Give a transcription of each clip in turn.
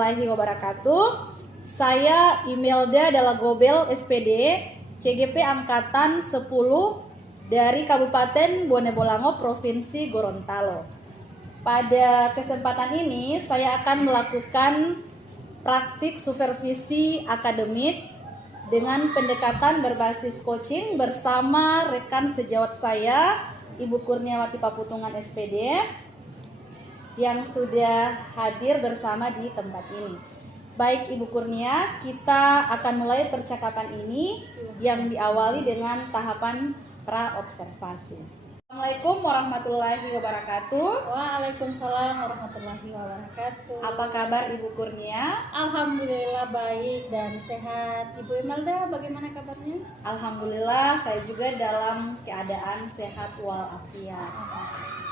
warahmatullahi wabarakatuh. Saya Imelda Dalagobel SPD, CGP Angkatan 10 dari Kabupaten Bone Bolango, Provinsi Gorontalo. Pada kesempatan ini saya akan melakukan praktik supervisi akademik dengan pendekatan berbasis coaching bersama rekan sejawat saya, Ibu Kurniawati Paputungan SPD, yang sudah hadir bersama di tempat ini. Baik Ibu Kurnia, kita akan mulai percakapan ini yang diawali dengan tahapan pra-observasi. Assalamualaikum warahmatullahi wabarakatuh. Waalaikumsalam warahmatullahi wabarakatuh. Apa kabar Ibu Kurnia? Alhamdulillah baik dan sehat. Ibu Imelda bagaimana kabarnya? Alhamdulillah saya juga dalam keadaan sehat walafiat.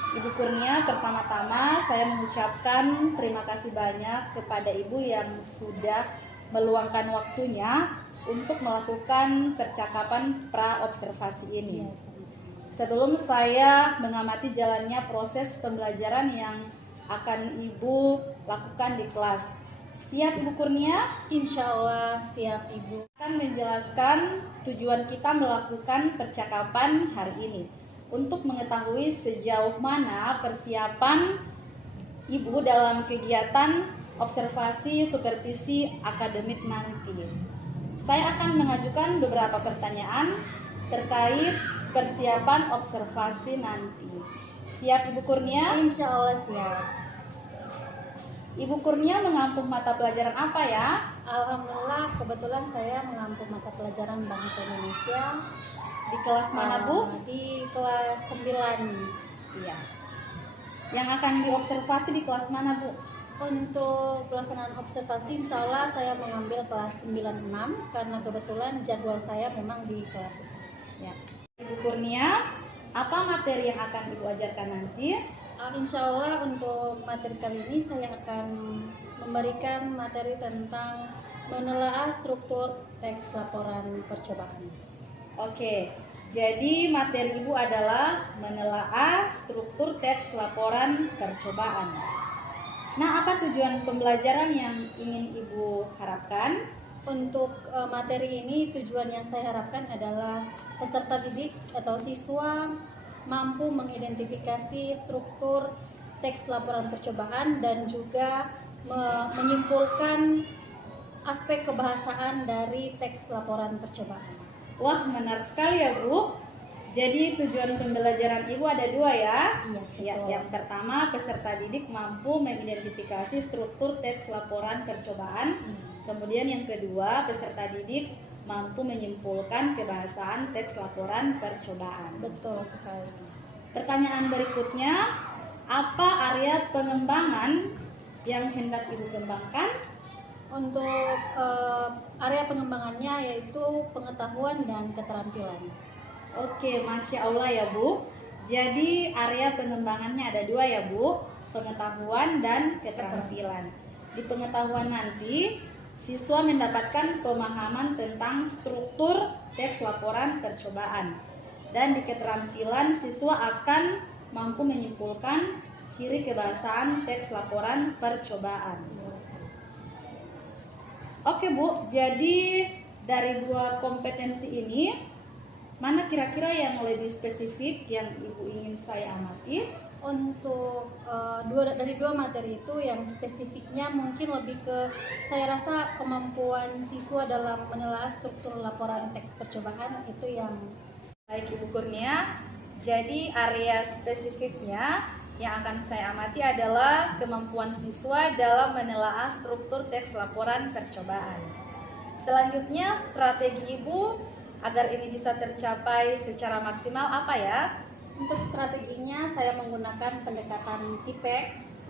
Ibu Kurnia, pertama-tama saya mengucapkan terima kasih banyak kepada Ibu yang sudah meluangkan waktunya untuk melakukan percakapan pra-observasi ini. Sebelum saya mengamati jalannya proses pembelajaran yang akan Ibu lakukan di kelas. Siap Ibu Kurnia? Insya Allah siap Ibu. Akan menjelaskan tujuan kita melakukan percakapan hari ini, untuk mengetahui sejauh mana persiapan Ibu dalam kegiatan observasi supervisi akademik nanti. Saya akan mengajukan beberapa pertanyaan terkait persiapan observasi nanti. Siap Ibu Kurnia? Insya Allah siap. Ibu Kurnia mengampu mata pelajaran apa ya? Alhamdulillah kebetulan saya mengampu mata pelajaran Bahasa Indonesia. Di kelas mana Bu? Di kelas 9. Iya. Yang akan diobservasi di kelas mana Bu? Untuk pelaksanaan observasi insya Allah saya mengambil kelas 96 karena kebetulan jadwal saya memang di kelas itu. Ya. Ibu Kurnia, apa materi yang akan Ibu ajarkan nanti? Insya Allah untuk materi kali ini saya akan memberikan materi tentang menelaah struktur teks laporan percobaan. Oke, jadi materi Ibu adalah menelaah struktur teks laporan percobaan. Nah, apa tujuan pembelajaran yang ingin Ibu harapkan? Untuk materi ini tujuan yang saya harapkan adalah peserta didik atau siswa mampu mengidentifikasi struktur teks laporan percobaan dan juga menyimpulkan aspek kebahasaan dari teks laporan percobaan. Wah, menarik sekali ya Bu. Jadi tujuan pembelajaran Ibu ada dua ya. Iya, Yang pertama, peserta didik mampu mengidentifikasi struktur teks laporan percobaan. Kemudian yang kedua, peserta didik mampu menyimpulkan kebahasaan teks laporan percobaan. Betul sekali. Pertanyaan berikutnya, apa area pengembangan yang hendak Ibu kembangkan? Untuk area pengembangannya yaitu pengetahuan dan keterampilan. Oke, Masya Allah ya Bu. Jadi area pengembangannya ada dua ya Bu, pengetahuan dan keterampilan. Di pengetahuan nanti, siswa mendapatkan pemahaman tentang struktur teks laporan percobaan. Dan di keterampilan, siswa akan mampu menyimpulkan ciri kebahasaan teks laporan percobaan. Oke Bu, jadi dari dua kompetensi ini, mana kira-kira yang lebih spesifik yang Ibu ingin saya amati? Untuk dari dua materi itu yang spesifiknya mungkin lebih ke saya rasa kemampuan siswa dalam menelaah struktur laporan teks percobaan itu yang baik Ibu Kurnia. Jadi area spesifiknya yang akan saya amati adalah kemampuan siswa dalam menelaah struktur teks laporan percobaan. Selanjutnya, strategi Ibu agar ini bisa tercapai secara maksimal apa ya? Untuk strateginya saya menggunakan pendekatan TIPEK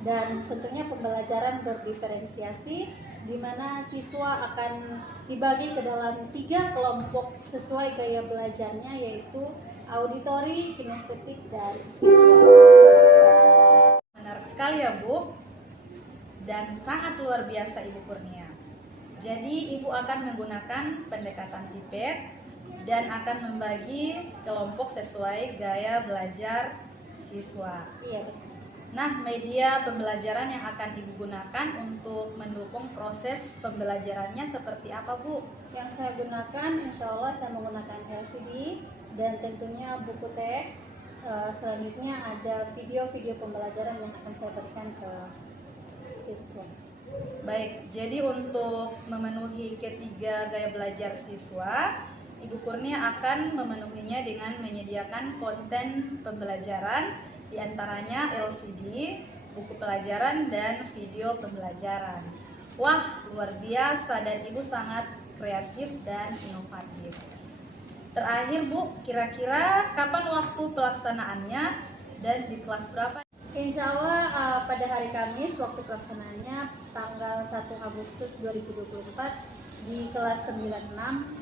dan tentunya pembelajaran berdiferensiasi di mana siswa akan dibagi ke dalam 3 kelompok sesuai gaya belajarnya, yaitu auditori, kinestetik, dan visual. Menarik sekali ya Bu, dan sangat luar biasa Ibu Kurnia. Jadi Ibu akan menggunakan pendekatan TIPEK dan akan membagi kelompok sesuai gaya belajar siswa. Iya betul. Nah, media pembelajaran yang akan Ibu gunakan untuk mendukung proses pembelajarannya seperti apa, Bu? Yang saya gunakan, insya Allah saya menggunakan LCD dan tentunya buku teks. Selanjutnya ada video-video pembelajaran yang akan saya berikan ke siswa. Baik, jadi untuk memenuhi ketiga gaya belajar siswa, Ibu Kurnia akan memenuhinya dengan menyediakan konten pembelajaran, diantaranya LCD, buku pelajaran, dan video pembelajaran. Wah, luar biasa dan Ibu sangat kreatif dan inovatif. Terakhir Bu, kira-kira kapan waktu pelaksanaannya dan di kelas berapa? Insya Allah pada hari Kamis waktu pelaksanaannya tanggal 1 Agustus 2024 di kelas 96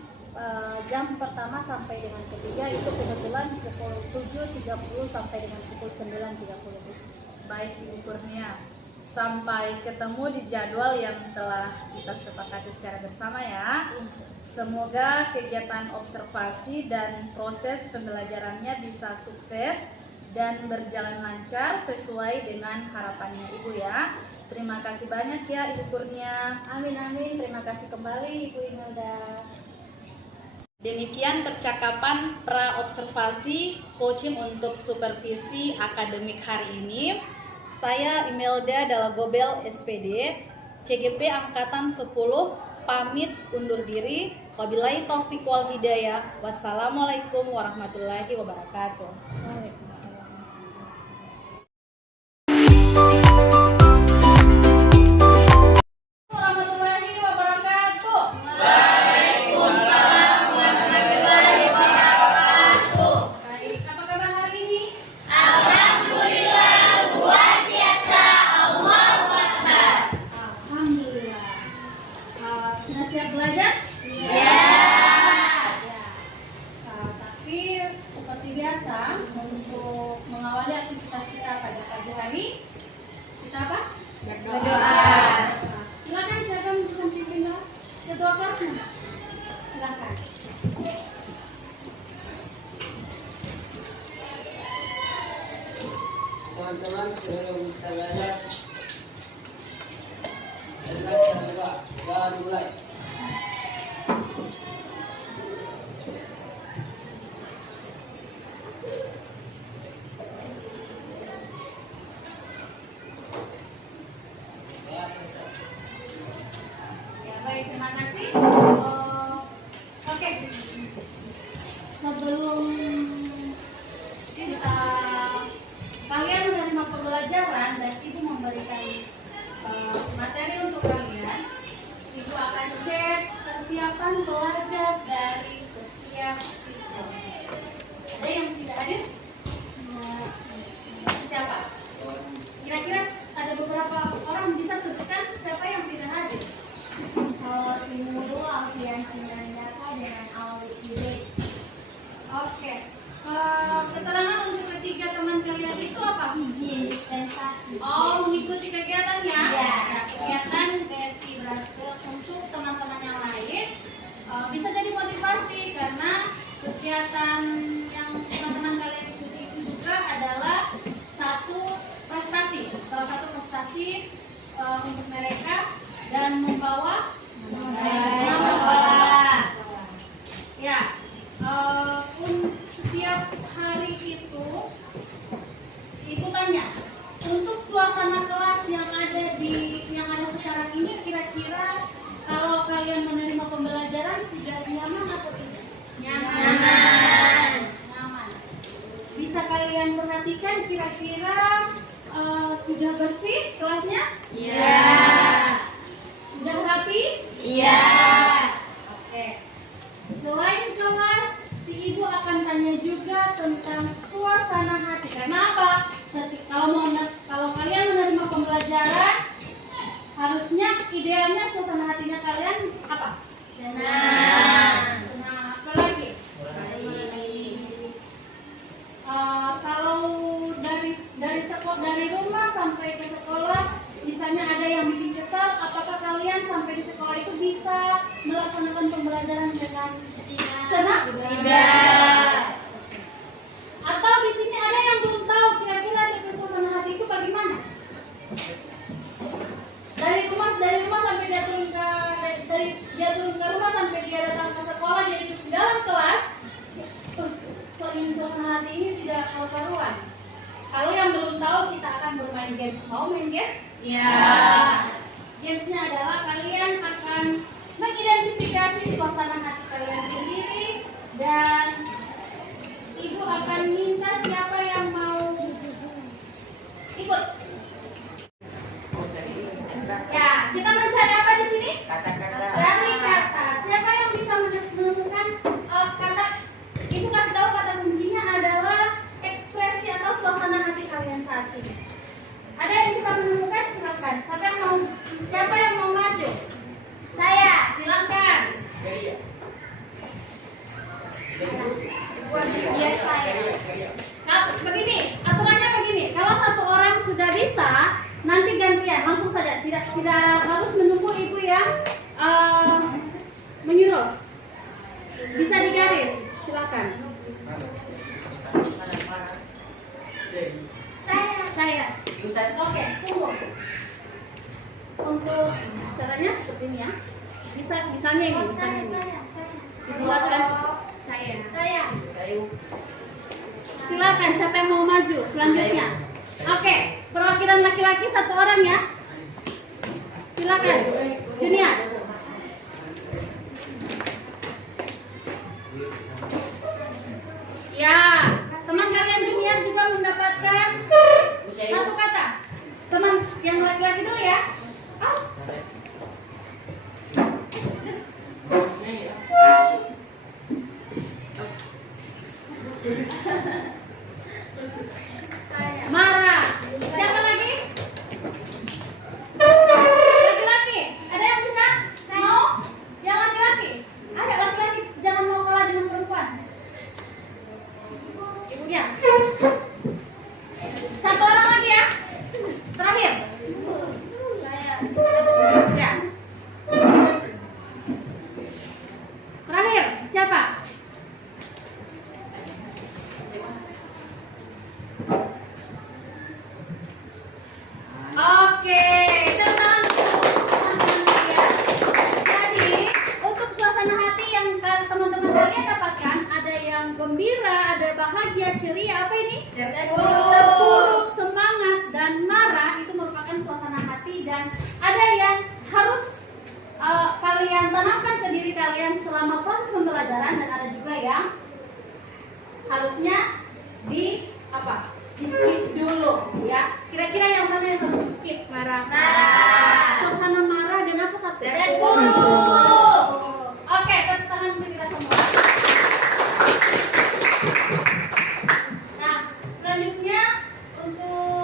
jam pertama sampai dengan ketiga itu kebetulan pukul 7.30 sampai dengan pukul 9.30. Baik Ibu Kurnia, sampai ketemu di jadwal yang telah kita sepakati secara bersama ya. Semoga kegiatan observasi dan proses pembelajarannya bisa sukses dan berjalan lancar sesuai dengan harapannya Ibu ya. Terima kasih banyak ya Ibu Kurnia. Amin amin, terima kasih kembali Ibu Imelda. Demikian percakapan pra-observasi coaching untuk supervisi akademik hari ini. Saya Imelda Dalagobel SPD, CGP Angkatan 10, pamit undur diri. Wabillahi taufiq wal hidayah. Wassalamualaikum warahmatullahi wabarakatuh. Waalaikumsalam. Warahmatullahi wabarakatuh. Waalaikumsalam warahmatullahi wabarakatuh. Baik, apa kabar hari ini? Alhamdulillah luar biasa. Allahu Akbar. Alhamdulillah. Sudah siap belajar? Ya. Tapi seperti biasa untuk mengawali aktivitas kita pada pagi hari kita apa? Berdoa. Silakan bisa pimpin ketua kelasnya. Silakan. Teman-teman sebelum kita belajar, kita berdoa dan mulai. Ya baik, terima kasih. Oke. Sebelum kita kalian menerima pembelajaran dan ibu memberikan materi untuk kalian, ibu akan cek kesiapan belajar dari setiap siswa. Ada yang tidak hadir? Siapa? Kira-kira ada beberapa orang bisa sebutkan siapa yang tidak hadir? Kalau si Nurul, Alfian Sinandaka dengan Alwi. Oke. Keterangan untuk ketiga teman kalian itu apa? Izin dispensasi. Oh, mengikuti kegiatan ya? Iya. Nah, kegiatan GSI berarti untuk teman-teman yang lain bisa jadi motivasi karena kegiatan yang teman-teman kalian ikuti itu juga adalah salah satu prestasi untuk mereka dan membawa nama sekolah. Ya, setiap hari itu ibu tanya untuk suasana kelas yang ada sekarang ini, kira-kira kalau kalian menerima pembelajaran sudah nyaman atau tidak? Nyaman. Bisa kalian perhatikan kira-kira sudah bersih kelasnya? Iya. Sudah rapi? Iya. Oke. Selain kelas, ibu akan tanya juga tentang suasana hati. Karena apa? Kalau kalian menerima pembelajaran, harusnya idealnya suasana hatinya kalian apa? Senang. Apa lagi? Kalau dari rumah sampai ke sekolah, misalnya ada yang bikin kesal, apakah kalian sampai di sekolah itu bisa melaksanakan pembelajaran dengan senang? Tidak. Atau di sini ada yang belum tahu kira-kira suasana hati itu bagaimana? pengetahuan. Kalau yang belum tahu, kita akan bermain games. Mau main games? Ya. Gamesnya adalah kalian akan mengidentifikasi suasana hati kalian sendiri, dan ibu akan minta siapa yang mau ikut. Ya, kita mencari apa di sini? Dari kata. Siapa yang bisa menemukan kata? Ibu kasih tahu kata kuncinya adalah ekspresi atau suasana hati kalian saat ini. Ada yang bisa menemukan? Silakan. Siapa yang mau maju? Saya. Silakan. Biar saya. Nah, begini, aturannya begini. Kalau satu orang sudah bisa, nanti gantian, langsung saja. Tidak harus menunggu ibu yang menyuruh. Bisa digaris. Silakan. Saya. Oke, tunggu. Untuk caranya seperti ini ya. Misalnya ini. Dibuatkan Saya. Silakan, siapa yang mau maju selanjutnya? Oke, perwakilan laki-laki satu orang ya. Silakan, Junior. Ya, teman kalian Junior juga mendapatkan satu kata. Teman yang laki-laki dulu ya. Aus. Marah. Siapa lagi? Laki-laki. Ada yang bisa? Mau? Yang laki-laki. Ayo laki-laki, jangan mau kalah dengan perempuan. Ya. Satu orang lagi ya. Terakhir. Ya. Terakhir, siapa? Oke, tepuk tangan dulu. Jadi, untuk suasana hati yang teman-teman kalian dapatkan, ada yang gembira, ada bahagia, ceria, apa ini? Terpuruk, semangat, dan marah. Itu merupakan suasana hati, dan ada yang harus kalian tanamkan ke diri kalian selama proses pembelajaran, dan ada juga yang harusnya di skip dulu ya. Kira-kira yang mana yang harus di skip? Marah. Suasana marah dan apa satu? Terpuruk. Oke, tepuk tangan untuk kita semua. Nah, selanjutnya untuk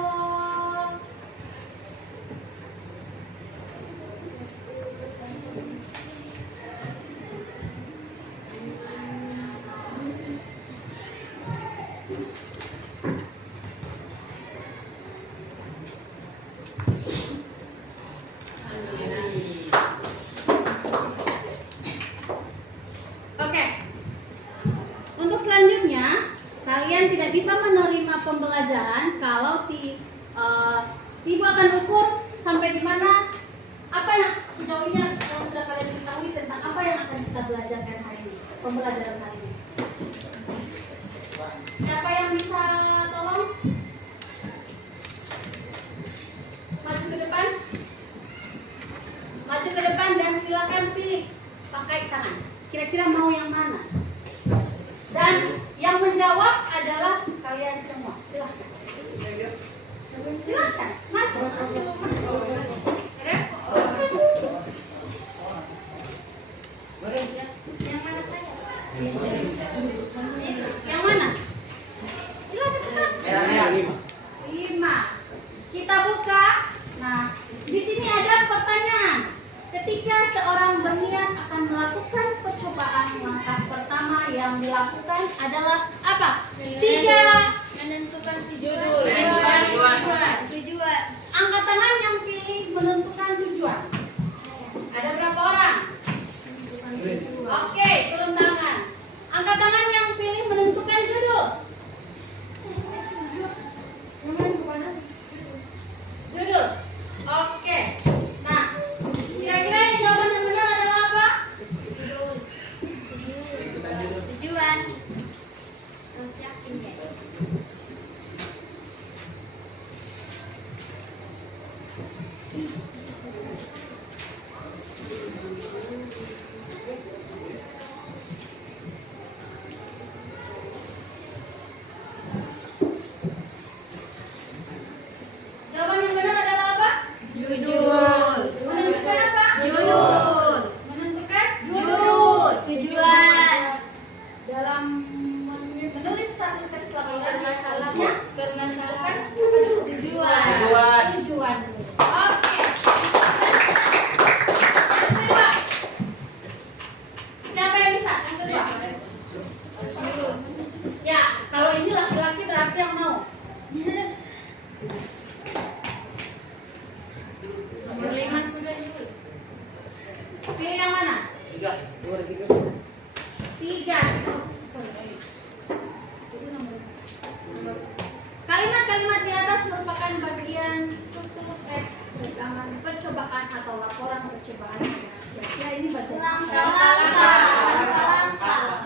Oke. Untuk selanjutnya, kalian tidak bisa menerima pembelajaran kalau ibu akan ukur sampai di mana, apa yang sejauh ini yang sudah kalian ketahui tentang apa yang akan kita belajarkan hari ini, pembelajaran hari ini. Siapa yang bisa tolong? Maju ke depan. Maju ke depan dan silakan pilih pakai tangan. Kira-kira mau yang mana? Dan yang menjawab adalah kalian semua. Silahkan. Silahkan. Maju. Yang mana saya? Yang mana? Silahkan cepat. 5. Kita buka. Nah, di sini ada pertanyaan. Ketika seorang berniat akan melakukan percobaan, langkah pertama yang dilakukan adalah apa? 3. Menentukan Judul. Tujuan. Angkat tangan yang pilih menentukan tujuan. Ada berapa orang? Oke, turun tangan. Angkat tangan yang pilih menentukan judul. Judul. Oke. Nah, kira-kira yang jawaban yang benar adalah apa? Tujuan. Harus yakin guys. menulis satu teks laporan masalahnya berdasarkan Tujuan. tujuan. Oke. Yang kedua. Siapa yang bisa? Yang kedua. Ya, kalau ini laki-laki berarti yang mau. Nomor 5 sudah dulu. Pilih yang mana? 3. 3. Kalimat-kalimat di atas merupakan bagian struktur teks rekaman percobaan atau laporan percobaan. Ya, ini bagian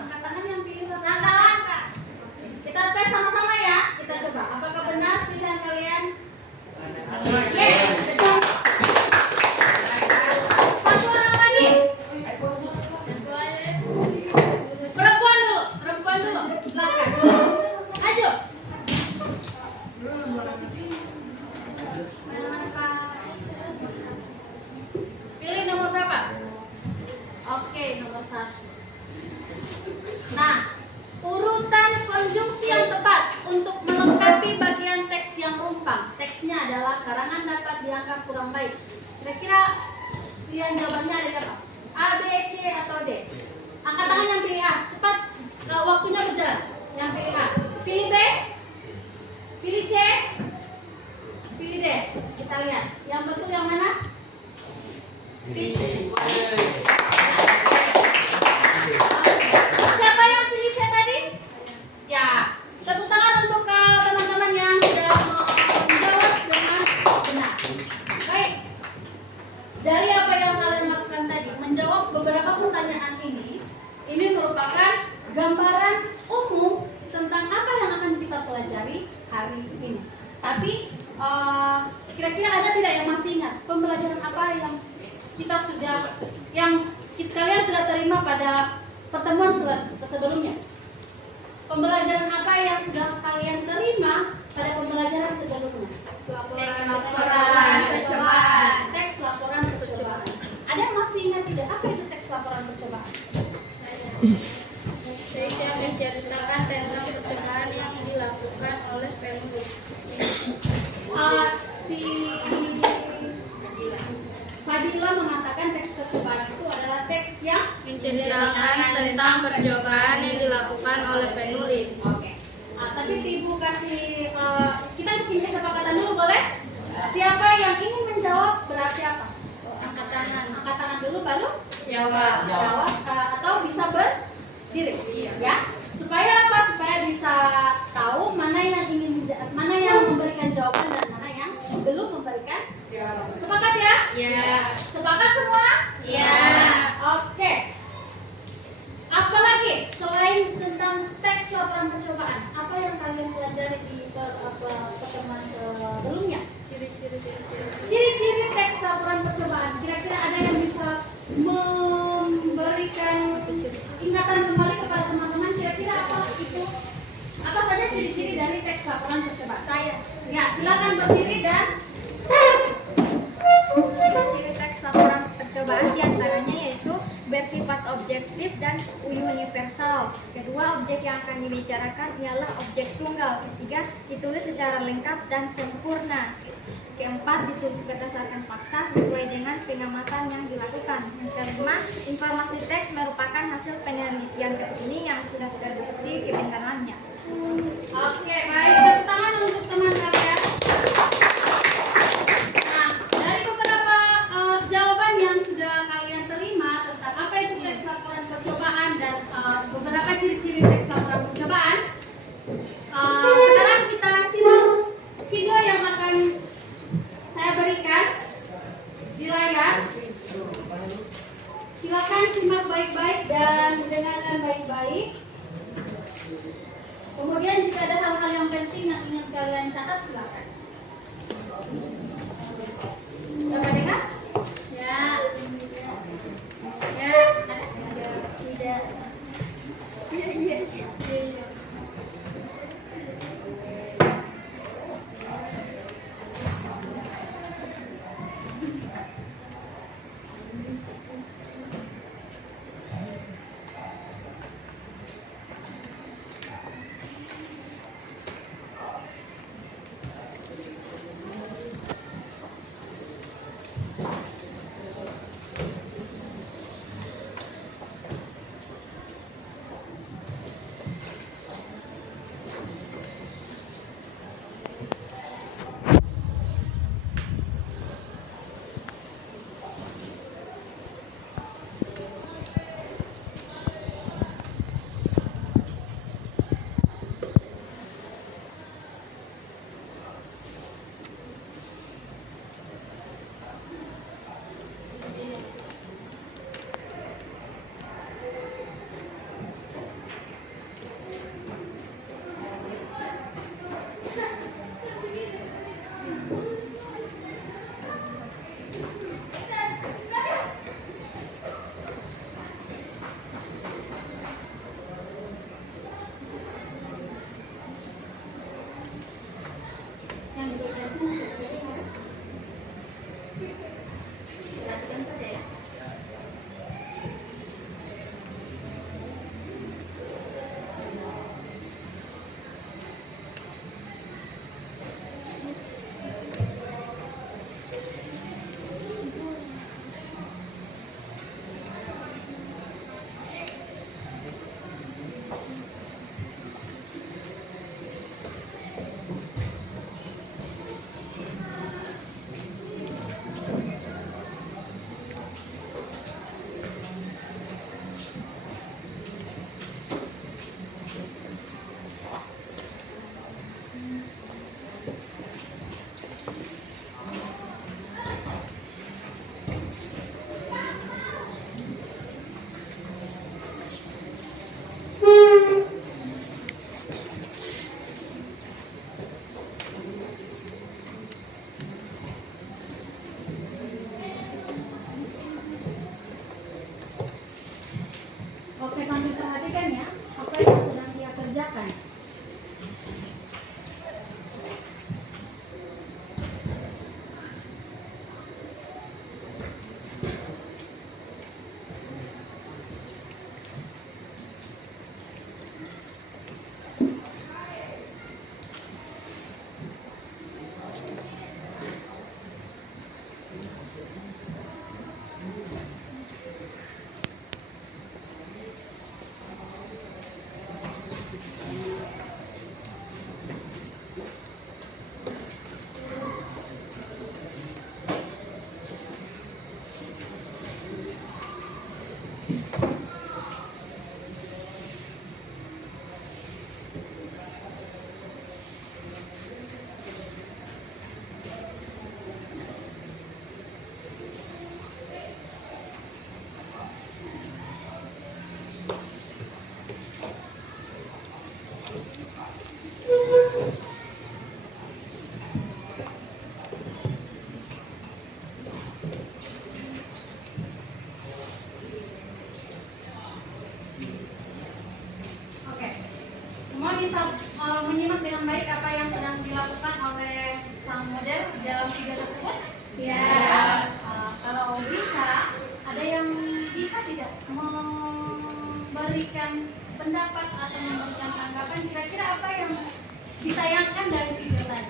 Angkatan yang pilih langkah. Kita tes sama-sama ya. Kita coba. Apakah benar pilihan kalian? Yes. Satu orang lagi. Perempuan dulu. Silakan. Ajo. Pilih nomor berapa? Oke, nomor 1. Nah, urutan konjungsi yang tepat untuk melengkapi bagian teks yang rumpang. Teksnya adalah karangan dapat dianggap kurang baik. Kira-kira pilihan jawabannya ada berapa? A, B, C, atau D? Angkat tangan yang pilih A. Cepat, waktunya berjalan. Yang pilih A. Pilih B? Pilih C? Pilih D? Kita lihat. Yang betul yang mana? Siapa yang pilih C tadi? Ya, tepuk tangan untuk teman-teman yang sudah menjawab dengan benar. Baik. Dari apa yang kalian lakukan tadi, menjawab beberapa pertanyaan ini merupakan gambaran umum tentang apa yang akan kita pelajari hari ini. Tapi kira-kira ada tidak yang masih ingat pembelajaran apa yang kalian sudah terima pada pertemuan sebelumnya? Pembelajaran apa yang sudah kalian terima pada pembelajaran sebelumnya? Teks laporan percobaan. Teks laporan percobaan. Ada yang masih ingat tidak? Apa itu teks laporan percobaan? Saya menceritakan tentang percobaan yang dilakukan oleh penulis. Si Fadila mengatakan teks percobaan itu adalah teks yang Menceritakan tentang percobaan yang dilakukan oleh penulis. Oke. Tapi Ibu kasih kita bikin kesepakatan dulu boleh? Siapa yang ingin menjawab berarti apa? Angkat tangan dulu baru Jawab. Atau bisa berdiri. Ya. Supaya apa? Supaya bisa tahu mana yang memberikan jawaban dan mana yang belum memberikan jawaban. Sepakat ya? Ya. Sepakat semua? Ya. Oke. Apalagi selain tentang teks laporan percobaan, apa yang kalian pelajari di pertemuan sebelumnya? Ciri-ciri teks laporan percobaan. Kira-kira ada yang bisa memberikan ingatan kembali kepada teman-teman? Kira-kira apa itu? Apa saja ciri-ciri dari teks laporan percobaan? Saya. Ya, silakan berdiri dan Ciri teks laporan percobaan diantaranya yaitu bersifat objektif dan universal. Kedua, objek yang akan dibicarakan ialah objek tunggal. Ketiga, ditulis secara lengkap dan sempurna. Keempat, ditulis berdasarkan fakta sesuai dengan pengamatan yang dilakukan. Yang kelima, informasi teks merupakan hasil penelitian terkini yang sudah terbukti kebenarannya. Oke, baik. Tepuk tangan untuk teman kalian. Nah, dari beberapa jawaban yang sudah kalian terima tentang apa itu teks laporan percobaan dan beberapa ciri-ciri teks laporan percobaan, sekarang kita simak video yang akan saya berikan di layar. Silakan simak baik-baik dan dengarkan baik-baik. Kemudian jika ada hal-hal yang penting yang ingin kalian catat, silakan. Dapat dengar? Ya. Ya. Ada? Tidak. Iya. Oke, semua bisa menyimak dengan baik apa yang sedang dilakukan oleh sang model dalam video tersebut? Ya. Kalau bisa, ada yang bisa tidak memberikan pendapat atau memberikan tanggapan kira-kira apa yang ditayangkan dari video tadi?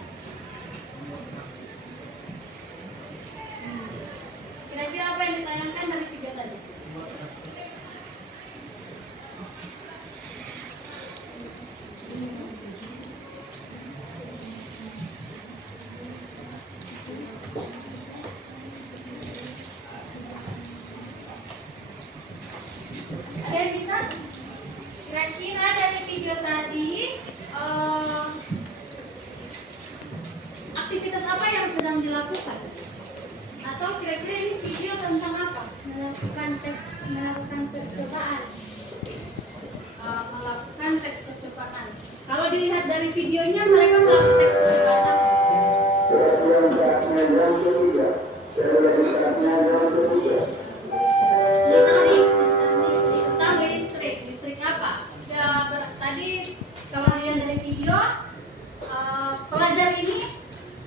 Kira-kira apa yang ditayangkan dari video tadi? Ada yang bisa? Kira-kira dari video tadi aktivitas apa yang sedang dilakukan? Atau kira-kira ini video tentang apa? Melakukan percobaan. Melakukan teks percobaan. Kalau dilihat dari videonya mereka melakukan teks percobaan apa? Tentang listrik apa? Ya, tadi kalau dilihat dari video pelajar ini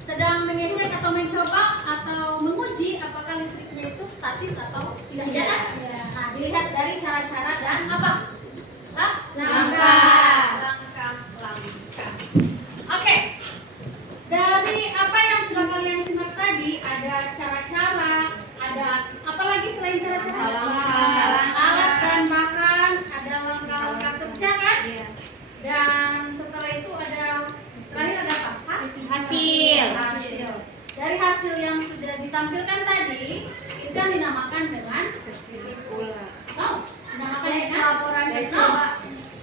sedang mengecek atau mencoba atau menguji apakah listriknya itu statis atau tidak. Nah, dilihat dari cara-cara dan apa? Langkah. Oke. Dari apa yang sudah kalian simak tadi, ada cara-cara, ada apa lagi selain cara-cara? Alat dan bahan, ada langkah-langkah kerja kan? Dan setelah itu ada terakhir ada apa? Hasil. Dari hasil yang sudah ditampilkan tadi, itu yang dinamakan dengan kesimpulan. Dinamakan dengan Laporan percobaan.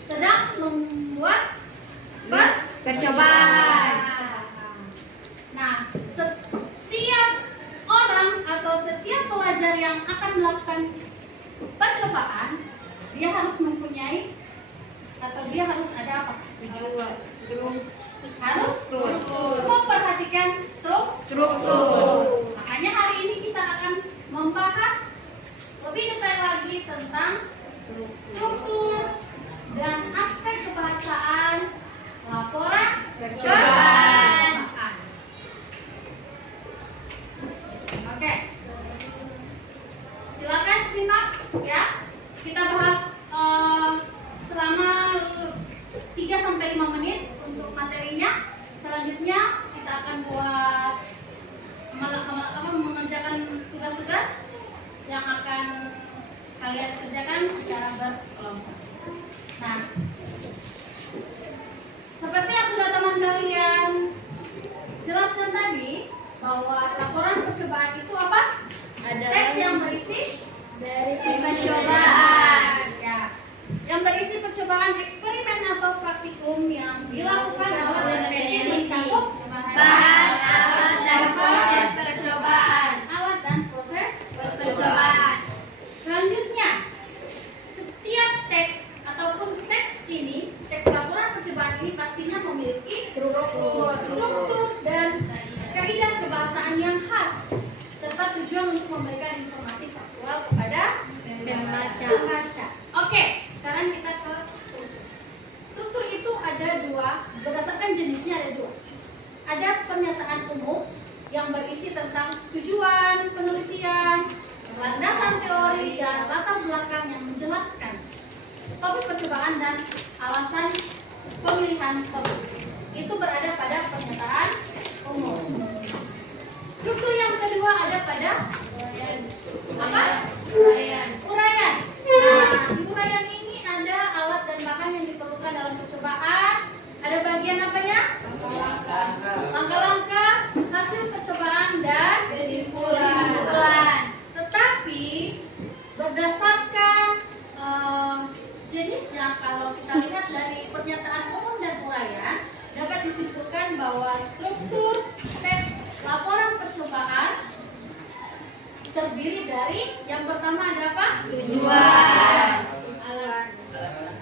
sedang membuat Percobaan. Nah, setiap orang atau setiap pelajar yang akan melakukan percobaan, dia harus mempunyai atau dia harus ada apa? Harus memperhatikan struktur. Makanya hari ini kita akan membahas lebih detail lagi tentang struktur dan aspek kebahasaan laporan percobaan. Oke. Silakan simak ya. Kita bahas selama 3-5 menit untuk materinya. Selanjutnya kita akan buat mengerjakan tugas-tugas yang akan kalian kerjakan secara berkelompok. Nah, seperti yang sudah teman kalian jelaskan tadi, bahwa laporan percobaan itu apa? Teks yang berisi percobaan. Ya. Yang berisi percobaan eksperimen atau praktikum yang dilakukan oleh peneliti mencakup Bahan, alat, dan proses percobaan. Alat dan proses Percobaan. Selanjutnya, setiap teks ataupun teks ini, teks laporan percobaan ini pastinya memiliki struktur dan kaidah kebahasaan yang khas serta tujuan untuk memberikan informasi faktual kepada pembaca. Oke, sekarang kita ke struktur. Struktur itu ada dua, berdasarkan jenisnya ada dua. Ada pernyataan umum yang berisi tentang tujuan penelitian, landasan teori, dan latar belakang yang menjelaskan topik percobaan dan alasan pemilihan topik. Itu berada pada pernyataan umum. Struktur yang kedua ada pada apa? Uraian. Nah, di uraian ini ada alat dan bahan yang diperlukan dalam percobaan. Ada bagian apanya? Langkah-langkah, hasil percobaan dan kesimpulan. Tetapi berdasarkan jenisnya, kalau kita lihat dari pernyataan umum dan uraian, dapat disimpulkan bahwa struktur teks laporan percobaan terdiri dari yang pertama ada apa? Tujuan.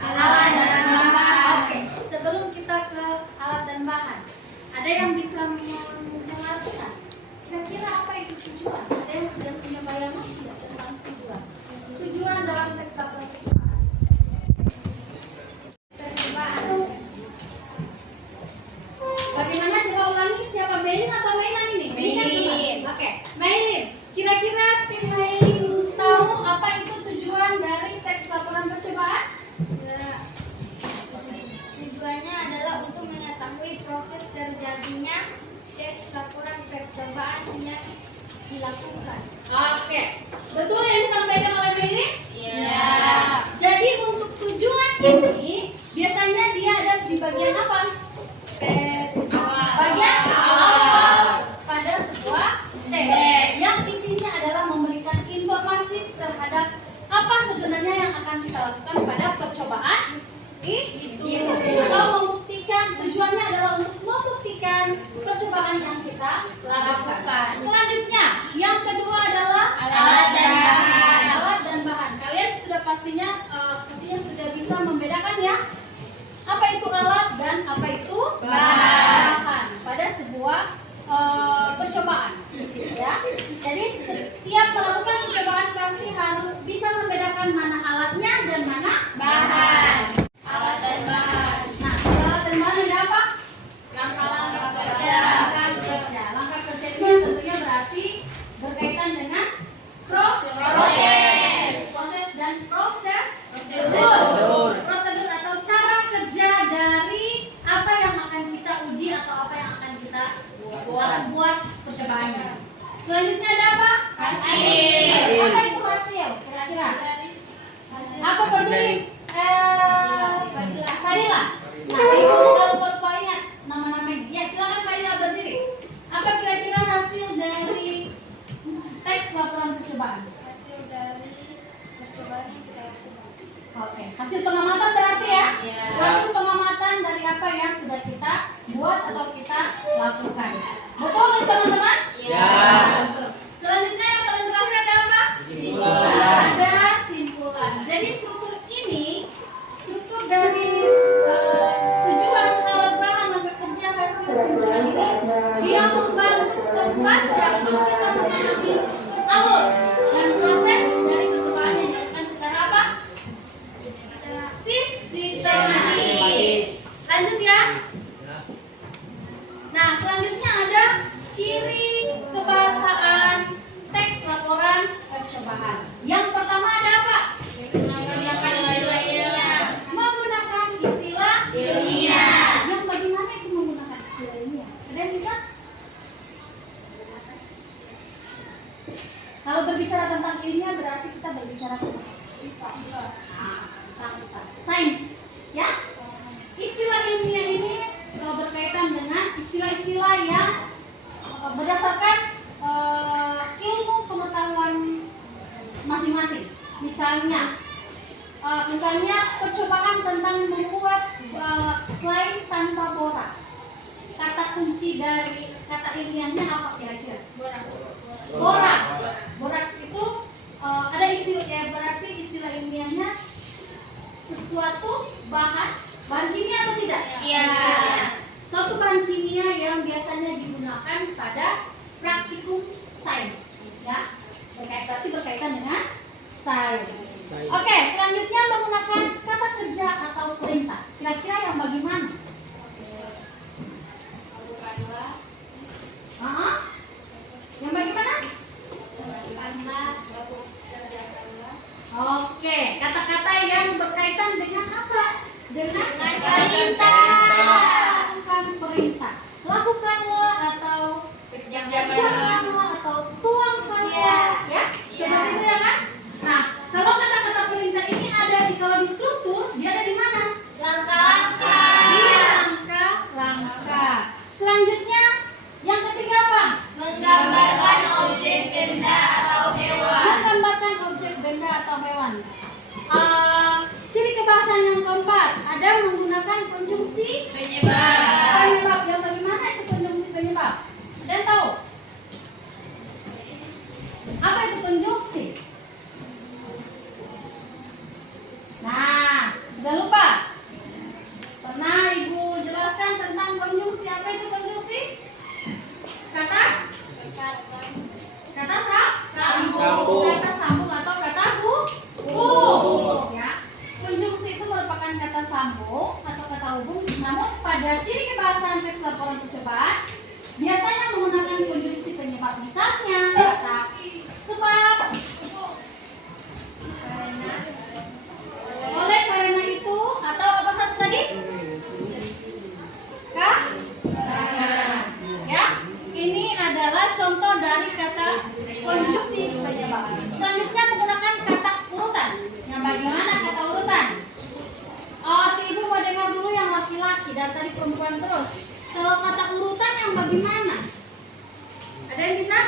Alat dan bahan. Oke, sebelum kita ke proses terjadinya teks laporan percobaan yang dilakukan. Oke, betul yang disampaikan oleh Meli? Iya. Jadi untuk tujuan ini biasanya dia ada di bagian apa? Bagian awal pada sebuah teks yang isinya adalah memberikan informasi terhadap apa sebenarnya yang akan kita lakukan pada percobaan itu atau membuktikan. Tujuannya adalah untuk membuktikan percobaan yang kita lakukan. Selanjutnya yang kedua adalah alat dan bahan. Kalian sudah pastinya sudah bisa membedakan ya apa itu alat dan apa itu bahan pada sebuah percobaan ya. Jadi setiap melakukan percobaan pasti harus bisa membedakan mana alatnya dan mana bahan. Alat dan bahan. Nah, alat dan bahan ada apa? Langkah-langkah kerja. Langkah kerja ini tentunya berarti berkaitan dengan proses dan prosedur atau cara kerja dari apa yang akan kita uji atau apa yang akan kita buat percobaannya. Selanjutnya ada apa? Hasil. Apa itu hasil? Kira-kira apa berdiri? Fadila. Nah, ibu kalau ingat nama-nama dia, silakan Fadila berdiri. Apa kira-kira hasil dari teks laporan percobaan? Hasil dari percobaan yang kita lakukan. Oke, hasil pengamatan berarti ya? Hasil pengamatan dari apa yang sudah kita buat atau kita lakukan. Betul teman-teman? Iya. Selanjutnya yang paling terakhir ada apa? Simpulan. Ada simpulan. Jadi struktur dari tujuan alat bahan langkah kerja hasil simpulan ini dia membantu pembaca untuk kita memahami alur dan proses dari percobaan yang dilakukan secara apa? Sistematis. Lanjut ya. Nah, selanjutnya ada ciri kebahasaan teks laporan percobaan. Yang pertama ada apa? Menggunakan istilah ilmiah. Yang bagaimana itu menggunakan istilah ilmiah? Ada yang bisa? Kalau berbicara tentang ilmiah berarti kita berbicara tentang sains, ya? Istilah ilmiah ini berkaitan dengan istilah-istilah yang berdasarkan ilmu pengetahuan masing-masing. Misalnya percobaan tentang membuat slide tanpa boraks. Kata kunci dari kata ilmiahnya apa kira-kira? Boraks. Boraks itu ada istilah ya, berarti istilah ilmiahnya sesuatu bahan kimia atau tidak? Iya. Suatu bahan kimia yang biasanya digunakan pada praktikum sains, ya. Berarti berkaitan dengan sains. Oke, selanjutnya menggunakan kata kerja atau perintah. Kira-kira yang bagaimana? Yang bagaimana? Oke, kata-kata yang berkaitan dengan apa? Dengan perintah. Lakukan perintah. Lakukanlah atau kerjakanlah atau tuangkanlah, ya. Seperti itu ya kan? Nah, kalau kata-kata perintah ini ada kalau di struktur, dia ada di mana? Langkah-langkah. Di langkah-langkah. Selanjutnya, yang ketiga apa? Menggambarkan objek benda atau hewan. Menggambarkan objek benda atau hewan. Ciri kebahasaan yang keempat ada menggunakan konjungsi Penyebab. penyebab. Yang bagaimana itu konjungsi penyebab? Ada yang tahu? Apa itu konjungsi? Nah, sudah lupa? Pernah Ibu jelaskan tentang konjungsi? Apa itu konjungsi? Kata sambung. Kata sambung atau kata hubung. Ya. Konjungsi itu merupakan kata sambung atau kata hubung. Namun pada ciri kebahasaan teks laporan percobaan biasanya menggunakan konjungsi penyebab. Misalnya kata sebab, karena itu, atau apa satu tadi? Dari tadi perempuan terus. Kalau kata urutan yang bagaimana? Ada yang bisa?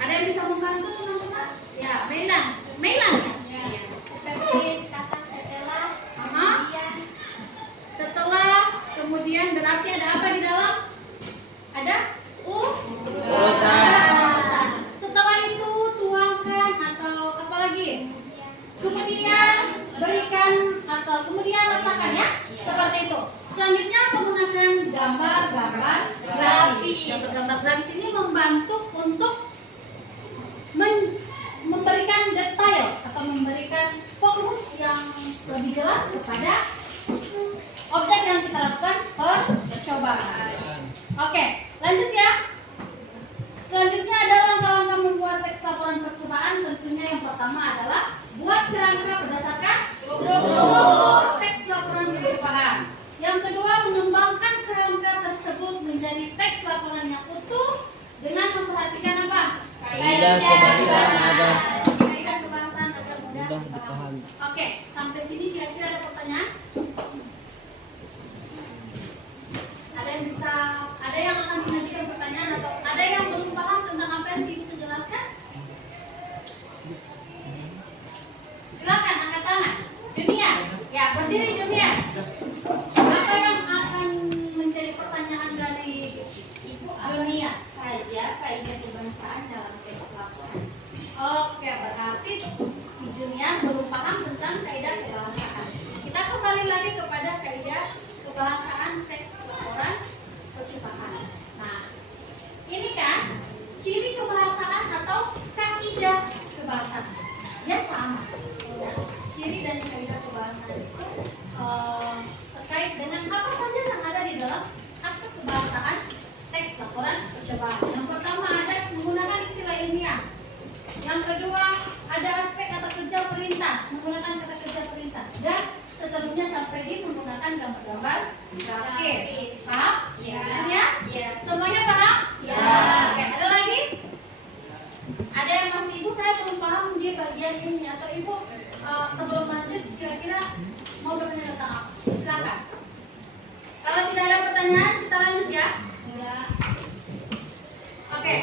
Ada yang bisa membantu teman-teman? Ya, Mailan. Mailan ya? Ya. Seperti kata setelah, kemudian, Setelah, kemudian berarti ada apa di dalam? Ada urutan. Setelah itu tuangkan atau apa lagi? Kemudian berikan atau kemudian letakkan ya, seperti itu. Selanjutnya menggunakan gambar-gambar grafis. Gambar-gambar grafis ini membantu untuk memberikan detail atau memberikan fokus yang lebih jelas kepada objek yang kita lakukan percobaan. Oke, lanjut ya. Selanjutnya adalah langkah-langkah membuat teks laporan percobaan. Tentunya yang pertama adalah buat kerangka berdasarkan struktur teks laporan percobaan. Yang kedua, mengembangkan kerangka tersebut menjadi teks laporan yang utuh dengan memperhatikan apa? Kaidah kebahasaan agar Kaidah kebahasaan agar mudah dipahami. Oke, sampai sini kira-kira ada pertanyaan? Ada yang bisa, ada yang akan mengajukan pertanyaan atau ada yang belum paham tentang apa yang Ibu sudah jelaskan? Silakan angkat tangan. Junior, ya berdiri Junior. Apa yang akan menjadi pertanyaan dari Ibu Junior? saja kaidah kebahasaan dalam teks laporan. Oke, berarti di Junior belum paham tentang kaidah kebahasaan. Kita kembali lagi kepada kaidah kebahasaan teks laporan percobaan. Nah, ini kan ciri kebahasaan atau kaidah kebahasaan. Ya sama. Ya. Ciri dan kaidah kebahasaan itu terkait dengan apa saja yang ada di dalam aspek kebahasaan teks laporan percobaan. Yang pertama ada menggunakan istilah ilmiah. Yang kedua ada aspek kata kerja perintah, menggunakan kata kerja perintah. Dan seterusnya sampai di menggunakan gambar-gambar grafis. Paham? Ya. Ya? Ya. Semuanya paham? Ya. Oke, ada lagi? Ada yang masih Ibu saya belum paham di bagian ini atau Ibu sebelum lanjut kira-kira mau bertanya tentang apa? Silakan. Kalau tidak ada pertanyaan kita lanjut ya. Ya. Oke.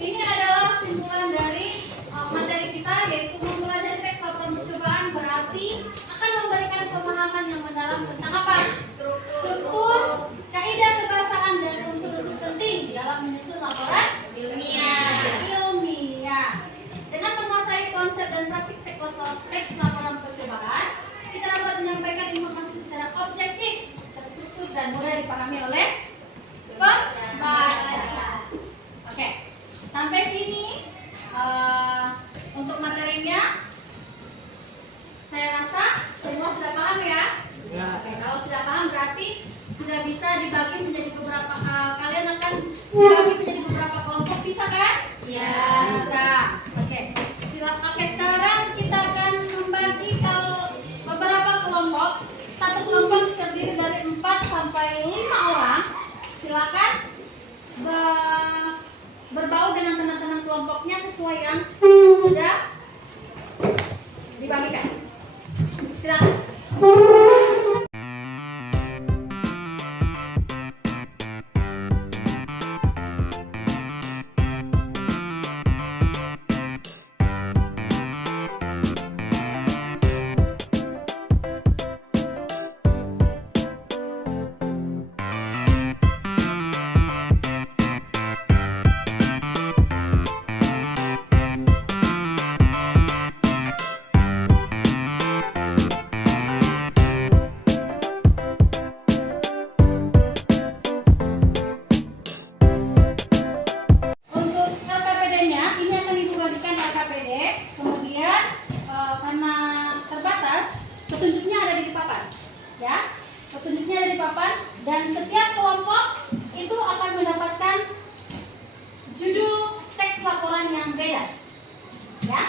Ini adalah kesimpulan dari materi kita, yaitu mempelajari teks laporan percobaan berarti akan memberikan pemahaman yang mendalam tentang apa? Struktur, kaidah kebahasaan dan unsur-unsur penting dalam menyusun laporan ilmiah. Dengan menguasai konsep dan praktik teks laporan percobaan, kita dapat menyampaikan informasi secara objektif, terstruktur dan mudah dipahami oleh pembaca. Oke, sampai sini untuk materinya saya rasa semua sudah paham ya. Oke, kalau sudah paham berarti sudah bisa dibagi menjadi beberapa kalian akan dibagi menjadi beberapa kelompok, bisa kan? Ya. Bisa. Oke, silakan. Oke, sekarang kita akan membagi kalau beberapa kelompok. Satu kelompok terdiri dari 4 sampai 5 orang. Silakan berbaur dengan teman-teman kelompoknya sesuai yang sudah dibagikan. Silakan. Dan setiap kelompok itu akan mendapatkan judul teks laporan yang beda. Ya,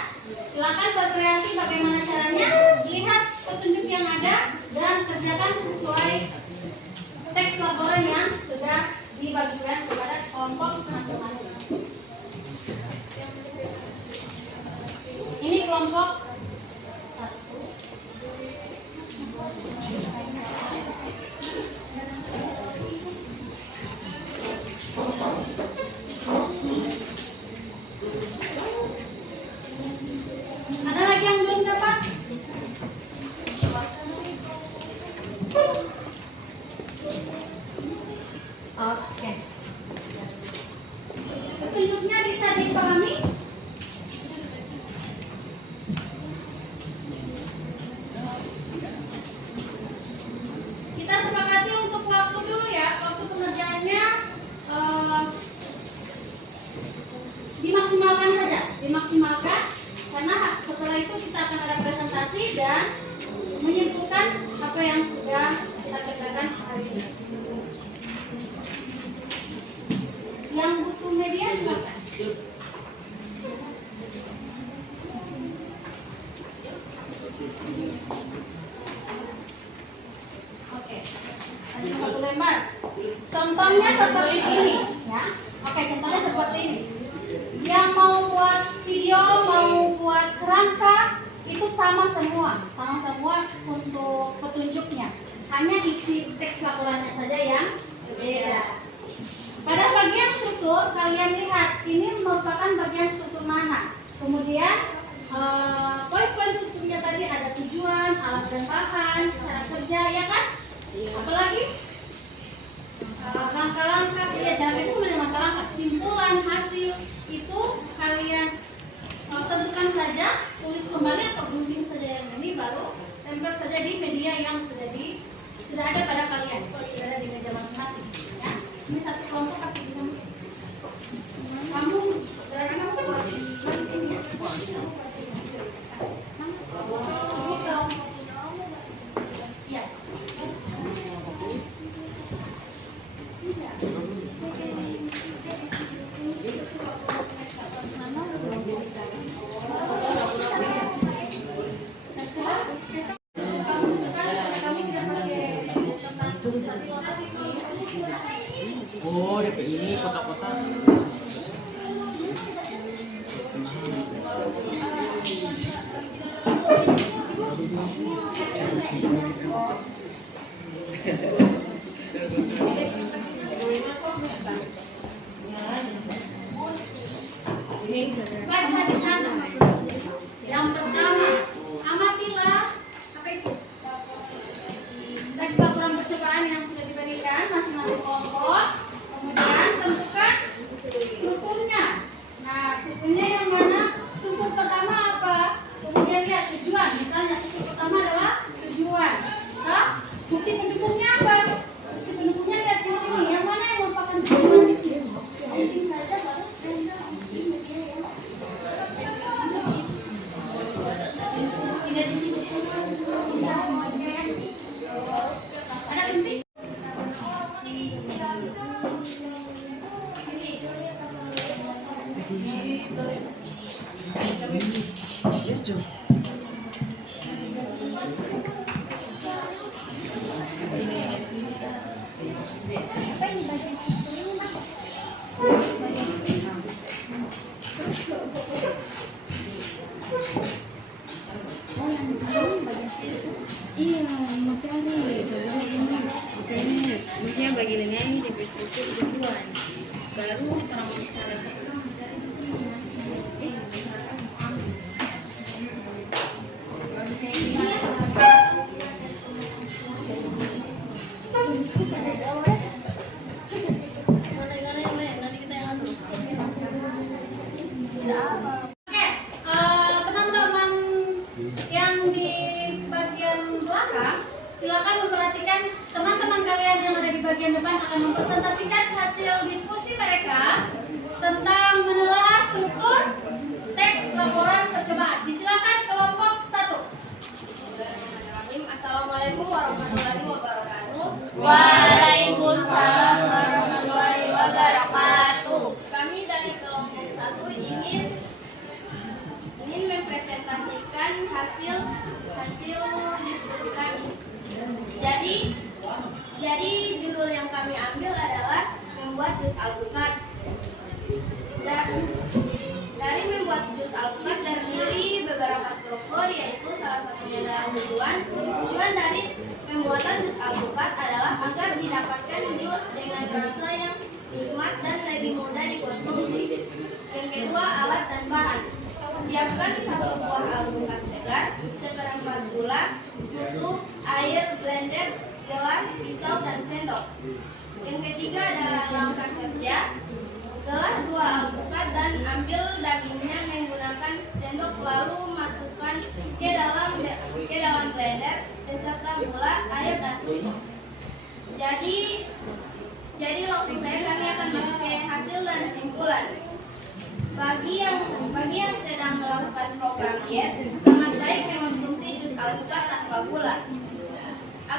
silakan berkreasi bagaimana caranya, lihat petunjuk yang ada dan kerjakan sesuai teks laporan yang sudah dibagikan kepada kelompok masing-masing. Ini kelompok kemudian menyimpulkan apa yang sudah kita kerjakan hari ini. Yang butuh media silakan. Oke, ada satu lembar. Contohnya seperti ini, ya. Oke, contohnya seperti ini. Yang mau buat video, mau buat kerangka, itu sama semua untuk petunjuknya. Hanya isi teks laporannya saja yang berbeda. Pada bagian struktur, kalian lihat ini merupakan bagian struktur mana. Kemudian poin-poin strukturnya tadi ada tujuan, alat dan bahan, cara kerja, ya kan? Apalagi langkah-langkah, ya cara kerja sama dengan langkah-langkah, simpulan, hasil itu kalian tentukan saja, tulis kembali atau gunting saja yang ini, baru tempel saja di media yang sudah ada pada kalian, sudah ada di meja masing-masing. Ya, ini satu kelompok pasti bisa. Kamu berarti kamu buat ini ya. Iya. Oh, DP ini kotak-kotak. Baca di sana. Yang pertama, amatilah apa itu? Teks laporan percobaan yang sudah diberikan masing-masing kelompok. Kemudian tentukan strukturnya. Nah, strukturnya yang mana? Struktur pertama apa? Kemudian lihat tujuan. Misalnya struktur pertama adalah tujuan. Nah, bukti pendukungnya apa? Bukti pendukungnya lihat di sini. Yang mana yang merupakan tujuan di sini? Penting saja baru media yang tidak di sini. Ada di sini. Iya, mau cari bagian ini. Misalnya bagian ini di struktur tujuan. Baru orang salah satu kan mencari di sini. Nanti kita yang atur. Oke, teman-teman yang di bagian belakang, silakan memperhatikan teman-teman kalian yang ada di bagian depan akan mempresentasikan hasil diskusi mereka tentang menelaah struktur teks laporan percobaan. Disilakan kelompok 1. Assalamualaikum warahmatullahi wabarakatuh. Waalaikumsalam warahmatullahi wabarakatuh. Kami dari kelompok 1 ingin mempresentasikan hasil diskusi kami. Jadi judul yang kami ambil adalah membuat jus alpukat. Dari membuat jus alpukat terdiri beberapa struktur, yaitu salah satunya adalah tujuan dari pembuatan jus alpukat adalah agar didapatkan jus dengan rasa yang nikmat dan lebih mudah dikonsumsi. Yang kedua, alat dan bahan. Siapkan 1 buah alpukat segar, seperempat gula, susu, air, blender, gelas, pisau, dan sendok. Yang ketiga adalah langkah kerja. Belah 2 alpukat dan ambil dagingnya menggunakan sendok, lalu masukkan ke dalam blender beserta gula, air, dan susu. Jadi langsung saja kami akan masuk ke hasil dan simpulan. Bagi yang sedang melakukan program diet, sangat baik mengonsumsi jus alpukat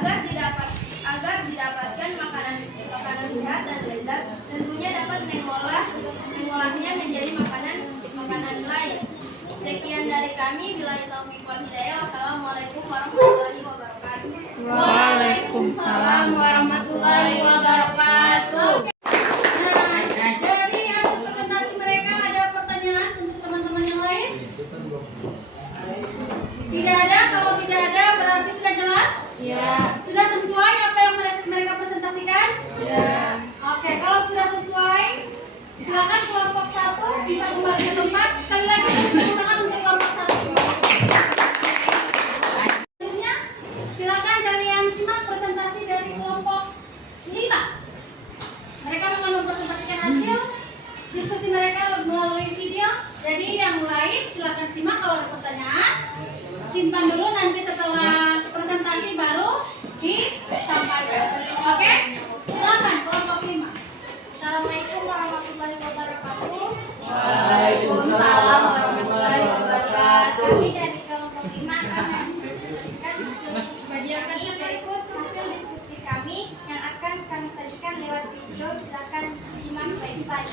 agar didapatkan makanan sehat dan lezat, tentunya dapat mengolahnya menjadi makanan lain. Sekian dari kami, billahi taufiq wal hidayah. Wassalamualaikum warahmatullahi wabarakatuh. Waalaikumsalam warahmatullahi wabarakatuh. Dari hasil presentasi mereka ada pertanyaan untuk teman-teman yang lain? Tidak ada. Kalau tidak ada berarti sudah jelas? Ya. Sudah sesuai apa yang mereka presentasikan? Ya. Oke, kalau sudah sesuai, silakan kelompok 1 bisa kembali ke tempat. Sekali lagi tepuk tangan untuk kelompok 1. Selanjutnya, silakan kalian simak presentasi dari kelompok 5. Mereka akan mempresentasikan hasil diskusi mereka melalui video. Jadi yang lain silakan simak. Kalau ada pertanyaan, simpan dulu, nanti setelah presentasi baru disampaikan. Oke? Silakan kelompok 5. Assalamualaikum warahmatullahi wabarakatuh. Waalaikumsalam warahmatullahi wabarakatuh. Kami dari kelompok 5 akan mempresentasikan hasil berikut hasil diskusi kami yang akan kami sajikan lewat video. Silakan simak baik-baik.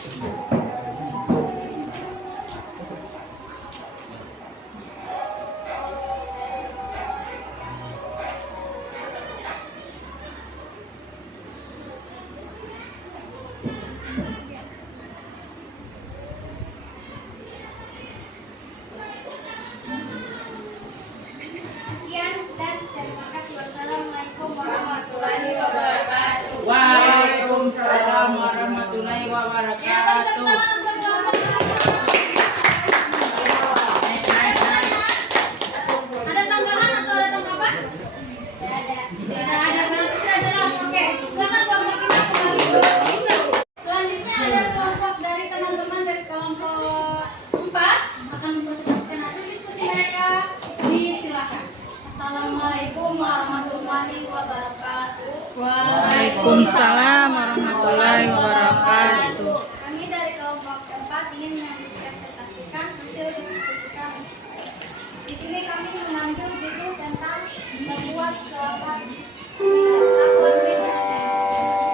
Sekian dan terima kasih. Wassalamualaikum warahmatullahi wabarakatuh. Waalaikumsalam warahmatullahi Ya, tepuk wabarakatuh. tangan untuk kelompok 5. Ada tanggapan atau ada tanggapan? Tidak ada, berarti sudah jelas. Oke, silakan kelompok 5 kembali ke video. Selanjutnya ada kelompok dari teman-teman dari kelompok 4 akan mempresentasikan hasil diskusi mereka. Silakan. Assalamualaikum warahmatullahi wabarakatuh. Waalaikumsalam warahmatullahi wabarakatuh. Kami dari kelompok 4 ingin mempresentasikan hasil diskusi kami. Di sini kami mengambil judul tentang membuat telapak meja.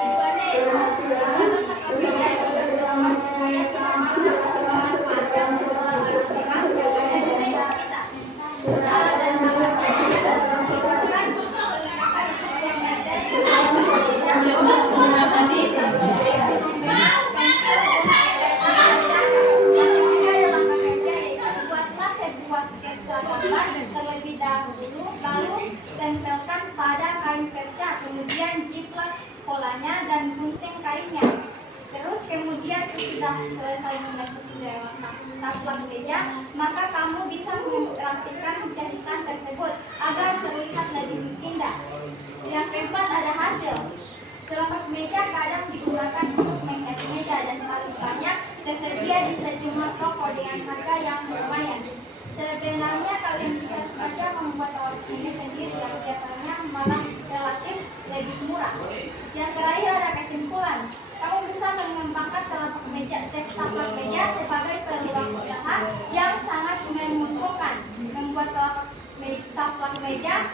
Tujuannya itu agar telapak meja itu berubah supaya kita bisa memanfaatkan segala aktivitas yang ada di sekitar kita. Cara dan makanya dilakukan menggunakan terlebih dahulu, lalu tempelkan pada kain perca, kemudian jiplak polanya dan gunting kainnya. Terus kemudian sudah selesai mengikuti taplak meja, maka kamu bisa merapikan jahitan tersebut agar terlihat lebih indah. Yang keempat ada hasil. Telapak meja kadang digunakan untuk menghias meja dan paling banyak tersedia di sejumlah toko dengan harga yang lumayan. Sebenarnya kalian bisa saja membuat telapak meja sendiri yang biasanya malah relatif lebih murah. Yang terakhir ada kesimpulan. Kamu bisa mengembangkan taplak meja sebagai peluang usaha yang sangat menguntungkan. Membuat taplak meja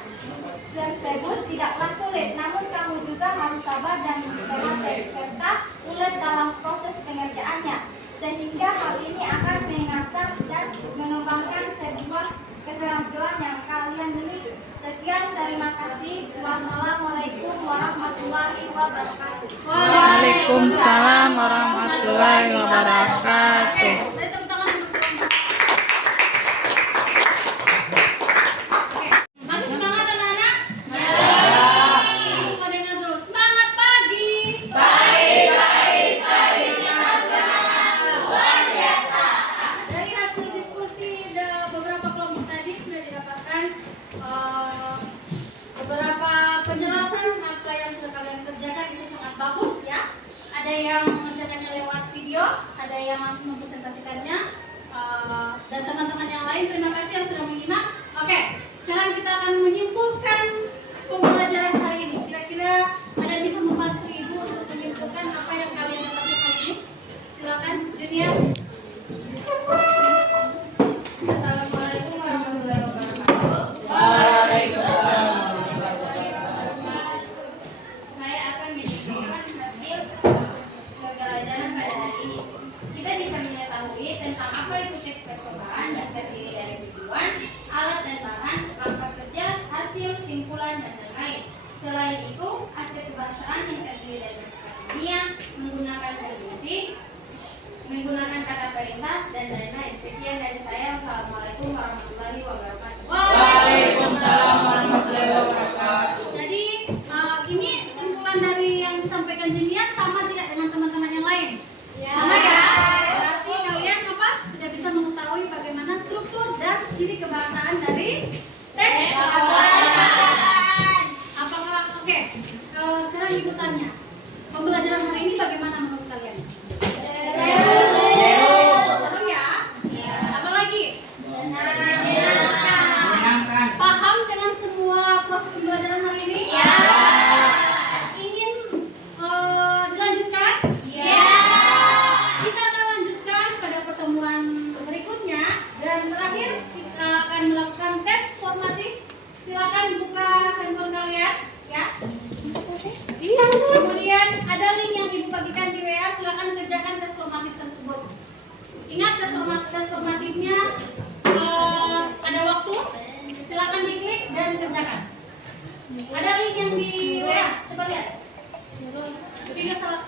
tersebut tidaklah sulit, namun kamu juga harus sabar dan berhati serta ulet dalam proses pengerjaannya, sehingga hal ini akan mengasah dan mengembangkan sebuah keterampilan yang kalian miliki. Sekian, terima kasih. Wassalamualaikum warahmatullahi wabarakatuh. Waalaikumsalam warahmatullahi wabarakatuh. Oke, tepuk tangan untuk kelompok. Oke, masih semangat anak-anak? Mau dengar dulu. Semangat pagi. Luar biasa. Dari hasil diskusi beberapa kelompok tadi sudah didapatkan beberapa penjelasan apa yang sudah kalian kerjakan itu sangat bagus ya. Ada yang mengerjakannya lewat video, ada yang langsung mempresentasikannya, dan teman-teman yang lain terima kasih yang sudah menyimak. Oke, sekarang kita akan menyimpulkan pembelajaran hari ini. Kira-kira ada yang bisa membantu ibu untuk menyimpulkan apa yang kalian dapatkan hari ini? Silakan, Junior. Assalamualaikum warahmatullahi wabarakatuh. Waalaikumsalam. tes formatifnya ada waktu, silakan diklik dan kerjakan. Ada link yang di WA, coba lihat. Tidak salah.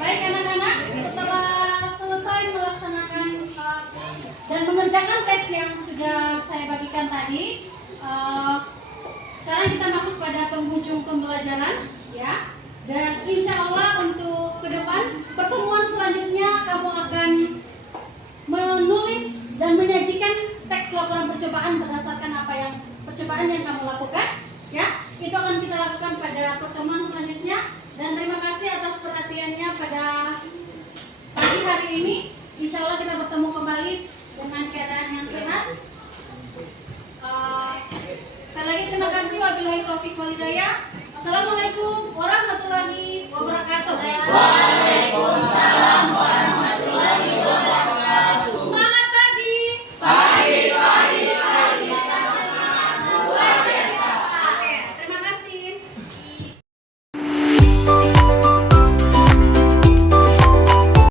Baik anak-anak, setelah selesai melaksanakan dan mengerjakan tes yang sudah saya bagikan tadi, sekarang kita masuk pada penghujung pembelajaran, ya. Dan insya Allah untuk ke depan pertemuan selanjutnya kamu akan menulis dan menyajikan teks laporan percobaan berdasarkan apa yang percobaan yang kamu lakukan, ya. Itu akan kita lakukan pada pertemuan selanjutnya. Dan terima kasih atas perhatiannya pada pagi hari ini. Insya Allah kita bertemu kembali dengan keadaan yang sehat. Sekali lagi terima kasih. Wabillahi taufiq wal hidayah. Assalamualaikum warahmatullahi wabarakatuh. Waalaikumsalam warahmatullahi wabarakatuh.